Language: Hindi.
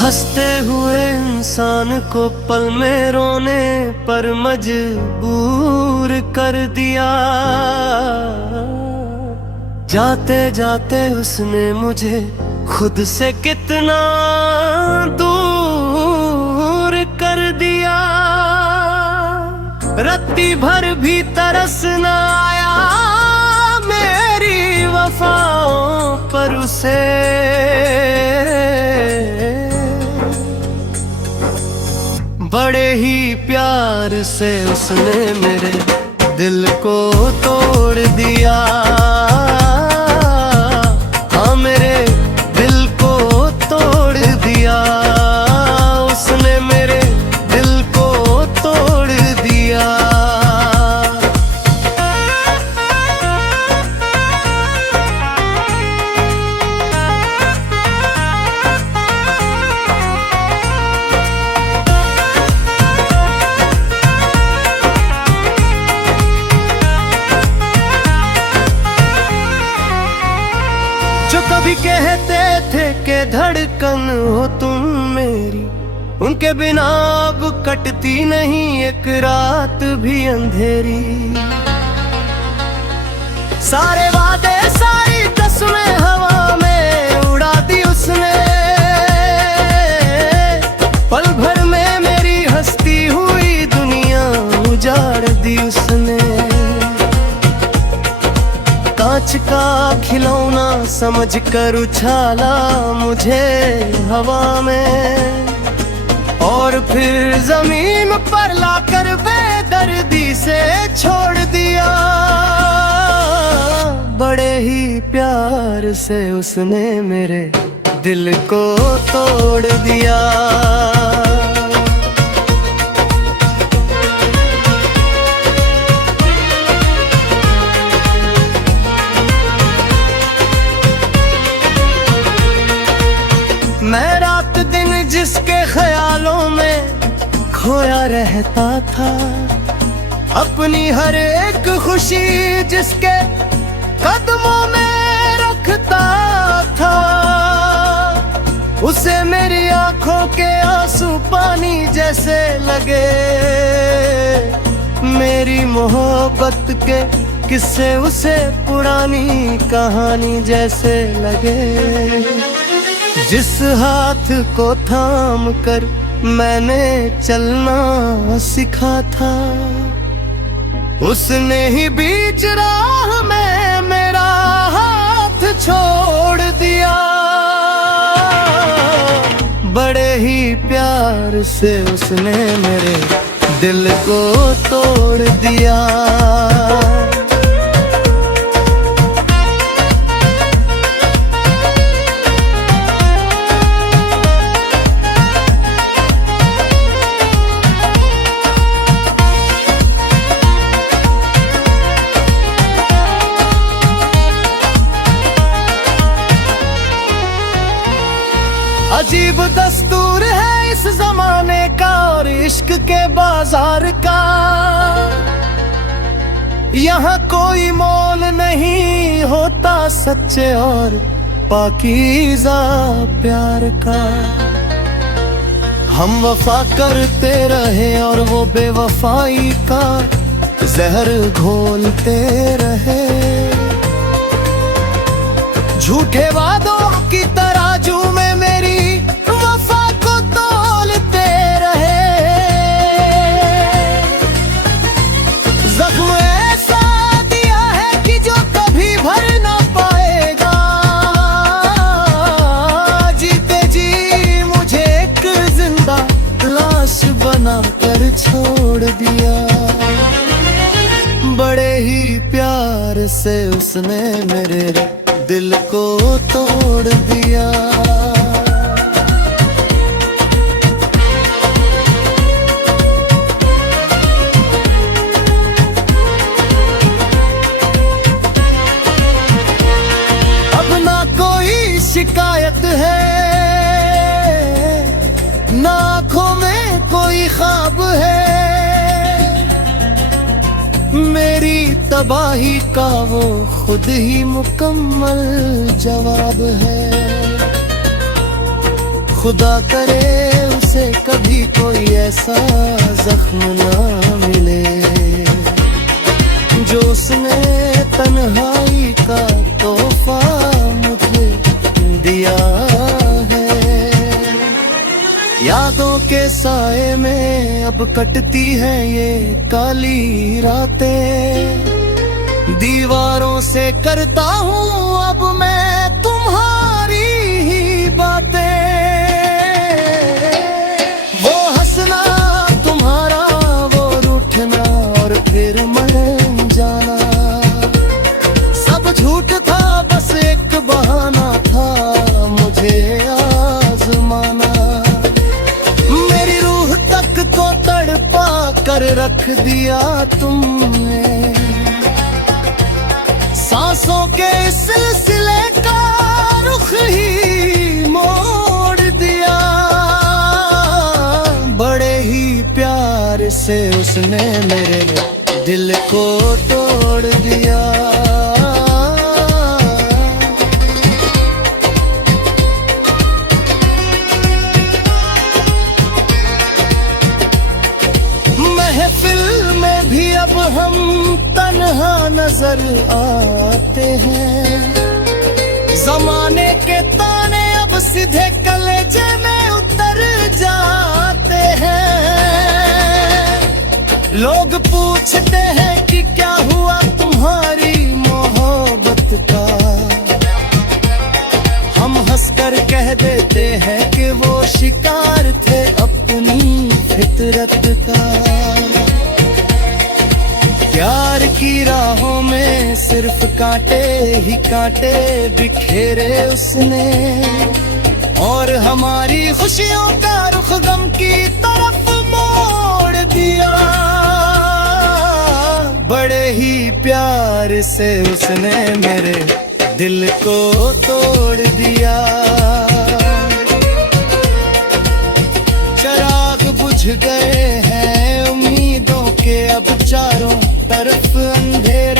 हंसते हुए इंसान को पल में रोने पर मजबूर कर दिया। जाते जाते उसने मुझे खुद से कितना दूर कर दिया। रत्ती भर भी तरस न आया मेरी वफाओं पर उसे। बड़े ही प्यार से उसने मेरे दिल को तोड़ दिया। हाँ, मेरे दिल को तोड़ दिया। उसने मेरे दिल को तोड़ दिया। जो कभी कहते थे कि धड़कन हो तुम मेरी, उनके बिना अब कटती नहीं एक रात भी अंधेरी। सारे वादे सारी कसमें हवा में उड़ा दी उसने। पल भर में मेरी हंसती हुई दुनिया उजाड़ दी उसने। कांच का खिलौना समझकर उछाला मुझे हवा में, और फिर जमीन पर लाकर बेदर्दी से छोड़ दिया। बड़े ही प्यार से उसने मेरे दिल को तोड़ दिया। मैं रात दिन जिसके ख्यालों में खोया रहता था, अपनी हर एक खुशी जिसके कदमों में रखता था, उसे मेरी आंखों के आंसू पानी जैसे लगे। मेरी मोहब्बत के किस्से उसे पुरानी कहानी जैसे लगे। जिस हाथ को थाम कर मैंने चलना सीखा था, उसने ही बीच राह में मेरा हाथ छोड़ दिया। बड़े ही प्यार से उसने मेरे दिल को तोड़ दिया। अजीब दस्तूर है इस जमाने का और इश्क के बाजार का। यहाँ कोई मोल नहीं होता सच्चे और पाकीज़ा प्यार का। हम वफा करते रहे और वो बेवफाई का जहर घोलते रहे। झूठे वादों की तराजू में मेरी वफा को तोलते रहे। जख्म ऐसा दिया है कि जो कभी भर ना पाएगा। जीते जी मुझे एक जिंदा लाश बना कर छोड़ दिया। बड़े ही प्यार से उसने मेरे दिल को तोड़ दिया। अब ना कोई शिकायत है, ना आँखों में कोई ख्वाब है। मेरी तबाही का वो खुद ही मुकम्मल जवाब है। खुदा करे उसे कभी कोई ऐसा जख्म ना मिले जो उसने तन्हाई का तोहफा मुझे दिया है। यादों के साए में अब कटती है ये काली रातें, दीवारों से करता हूँ अब मैं तुम्हारी ही बातें। वो हंसना तुम्हारा, वो रूठना और फिर मन जाना, सब झूठ था, बस एक बहाना था मुझे आजमाना। मेरी रूह तक को तड़पा कर रख दिया तुमने, सांसों के सिलसिले का रुख ही मोड़ दिया। बड़े ही प्यार से उसने मेरे दिल को तोड़ दिया। महफिल में भी अब हम तन्हा नजर आते हैं, जमाने के ताने अब सीधे कलेजे में उतर जाते हैं। लोग पूछते हैं कि क्या हुआ तुम्हारी मोहब्बत का, हम हंसकर कह देते हैं कि वो शिकार थे अपनी फितरत का। प्यार की राहों में सिर्फ कांटे ही कांटे बिखेरे उसने, और हमारी खुशियों का रुख गम की तरफ मोड़ दिया। बड़े ही प्यार से उसने मेरे दिल को तोड़ दिया। चिराग बुझ गए हैं उम्मीदों के अब चारों तरफ अंधेरा।